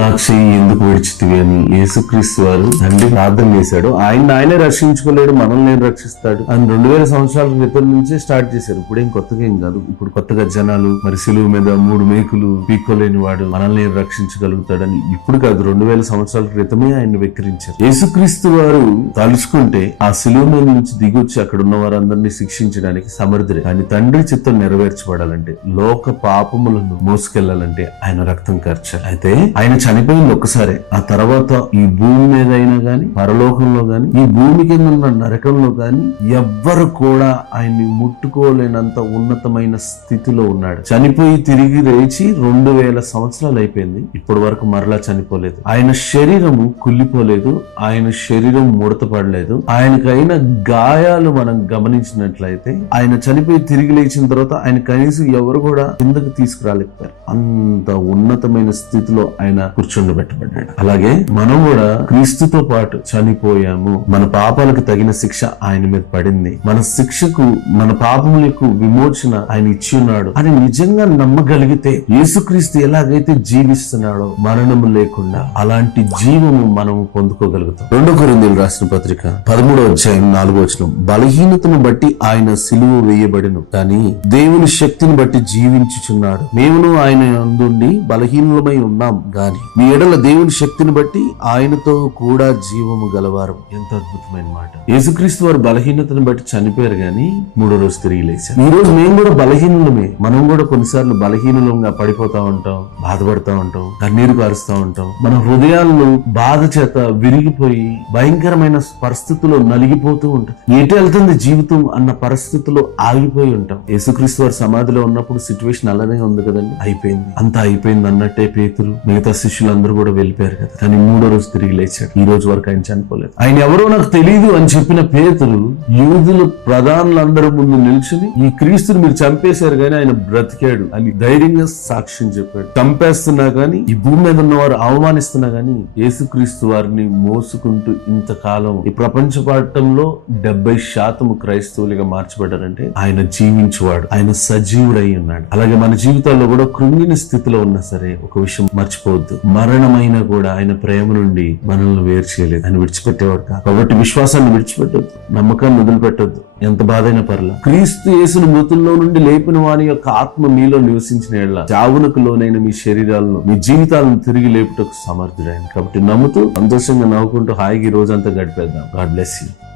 సాక్షి ఎందుకు విడిచితివి అని యేసుక్రీస్తు వారు తండ్రి ప్రార్థన చేశాడు. ఆయన ఆయనే రక్షించుకోలేడు మనల్ని నేను రక్షిస్తాడు అని రెండు వేల సంవత్సరాల క్రితం నుంచే స్టార్ట్ చేశారు. ఇప్పుడు ఏం కొత్తగా ఏం కాదు. ఇప్పుడు కొత్తగా జనాలు మరి సిలువు మీద మూడు మేకులు పీక్కోలేని వాడు మనల్ని నేను రక్షించగలుగుతాడని ఇప్పుడు కాదు రెండు వేల సంవత్సరాల క్రితమే ఆయన వెక్కిరించారు. యేసుక్రీస్తు వారు తలుచుకుంటే ఆ సిలువు మీద నుంచి దిగొచ్చి అక్కడ ఉన్న వారందరినీ శిక్షించడానికి సమర్థుడే కానీ తండ్రి చిత్తం నెరవేర్చబడాలంటే లోక పాపములను మోసుకెళ్ళాలంటే ఆయన రక్తం ఖర్చాలి అయితే ఆయన చనిపోయింది ఒక్కసారే. ఆ తర్వాత ఈ భూమి మీద అయినా గాని పరలోకంలో గాని ఈ భూమి కింద ఉన్న నరకంలో గాని ఎవ్వరు కూడా ఆయన్ని ముట్టుకోలేనంత ఉన్నతమైన స్థితిలో ఉన్నాడు. చనిపోయి తిరిగి లేచి రెండు వేల సంవత్సరాలు అయిపోయింది. ఇప్పటి వరకు మరలా చనిపోలేదు. ఆయన శరీరము కుళ్ళిపోలేదు. ఆయన శరీరం ముడతపడలేదు ఆయనకైన గాయాలు మనం గమనించినట్లయితే ఆయన చనిపోయి తిరిగి లేచిన తర్వాత ఆయన కనీసం ఎవరు కూడా కిందకు తీసుకురాలేకపోయారు. అంత ఉన్నతమైన స్థితిలో ఆయన కూర్చుండబెట్టబడ్డాడు. అలాగే మనం కూడా క్రీస్తుతో పాటు చనిపోయాము. మన పాపాలకు తగిన శిక్ష ఆయన మీద పడింది. మన శిక్షకు మన పాపములకు విమోచన ఆయన ఇచ్చి ఉన్నాడు అని నిజంగా నమ్మగలిగితే యేసుక్రీస్తు ఎలాగైతే జీవిస్తున్నాడో మరణము లేకుండా అలాంటి జీవము మనం పొందుకోగలుగుతాం. రెండో కొరిందీలు రాసిన పత్రిక పదమూడో అధ్యాయం నాలుగో వచనం. బలహీనతను బట్టి ఆయన సిలువ వేయబడిను కానీ దేవుని శక్తిని బట్టి జీవించుచున్నాడు. మేమును ఆయన అందుండి బలహీనులమై ఉన్నాం గాని మీ ఎడల దేవుని శక్తిని బట్టి ఆయనతో కూడా జీవము గలవారు. ఎంత అద్భుతమైన మాట. యేసుక్రీస్తు వారు బలహీనతను బట్టి చనిపోయారు గాని మూడో రోజు తిరిగి లేచారు. ఈ రోజు మేము కూడా బలహీనులమే. మనం కూడా కొన్నిసార్లు బలహీనులంగా పడిపోతా ఉంటాం బాధపడతా ఉంటాం కన్నీరు కారుస్తా ఉంటాం. మన హృదయాలను బాధ చేత విరిగిపోయి భయంకరమైన పరిస్థితుల్లో నలిగిపోతూ ఉంటుంది ఎటు వెళ్తుంది జీవితం అన్న పరిస్థితిలో ఆగిపోయి ఉంటాం. యేసుక్రీస్తు వారి సమాధిలో ఉన్నప్పుడు సిచ్యువేషన్ అలానే ఉంది కదండి. అయిపోయింది. అంతా అయిపోయింది అన్నట్టే పేతురు మిగతా శిష్యులందరూ కూడా వెళ్ళిపోయారు కదా. కానీ మూడో రోజు తిరిగి లేచాడు. ఈ రోజు వరకు ఆయన చనిపోలేదు. ఆయన ఎవరో నాకు తెలియదు అని చెప్పిన పేతులు యూదుల ప్రధానులందరూ ముందు నిల్చుని ఈ క్రీస్తుని మీరు చంపేశారు కానీ ఆయన బ్రతికాడు అని ధైర్యంగా సాక్ష్యం చెప్పాడు. చంపేస్తున్నా కానీ ఈ భూమి మీద ఉన్న వారు అవమానిస్తున్నా కానీ యేసుక్రీస్తు వారిని మోసుకుంటూ ఇంతకాలం ఈ ప్రపంచ పాఠంలో డెబ్బై శాతం క్రైస్తవులుగా మార్చబడ్డారంటే ఆయన జీవించువాడు ఆయన సజీవుడై ఉన్నాడు. అలాగే మన జీవితాల్లో కూడా కృంగిన స్థితిలో ఉన్నా సరే ఒక విషయం మర్చిపోవద్దు. మరణమైనా కూడా ఆయన ప్రేమ నుండి మనల్ని వేరు చేయలేదు. ఆయన విడిచిపెట్టేవాడు కాదు. కాబట్టి విశ్వాసాన్ని విడిచిపెట్టొద్దు. నమ్మకాన్ని వదిలిపెట్టద్దు. ఎంత బాధైనా పర్ల. క్రీస్తు యేసును మృతుల్లో నుండి లేపిన వాని యొక్క ఆత్మ మీలో నివసించిన ఎడల చావునకు లోనైన మీ శరీరాలను మీ జీవితాలను తిరిగి లేపుటకు సమర్థుడైన. కాబట్టి నమ్ముతూ సంతోషంగా నవ్వుకుంటూ హాయిగా ఈ రోజంతా గడిపేద్దాం. God bless you.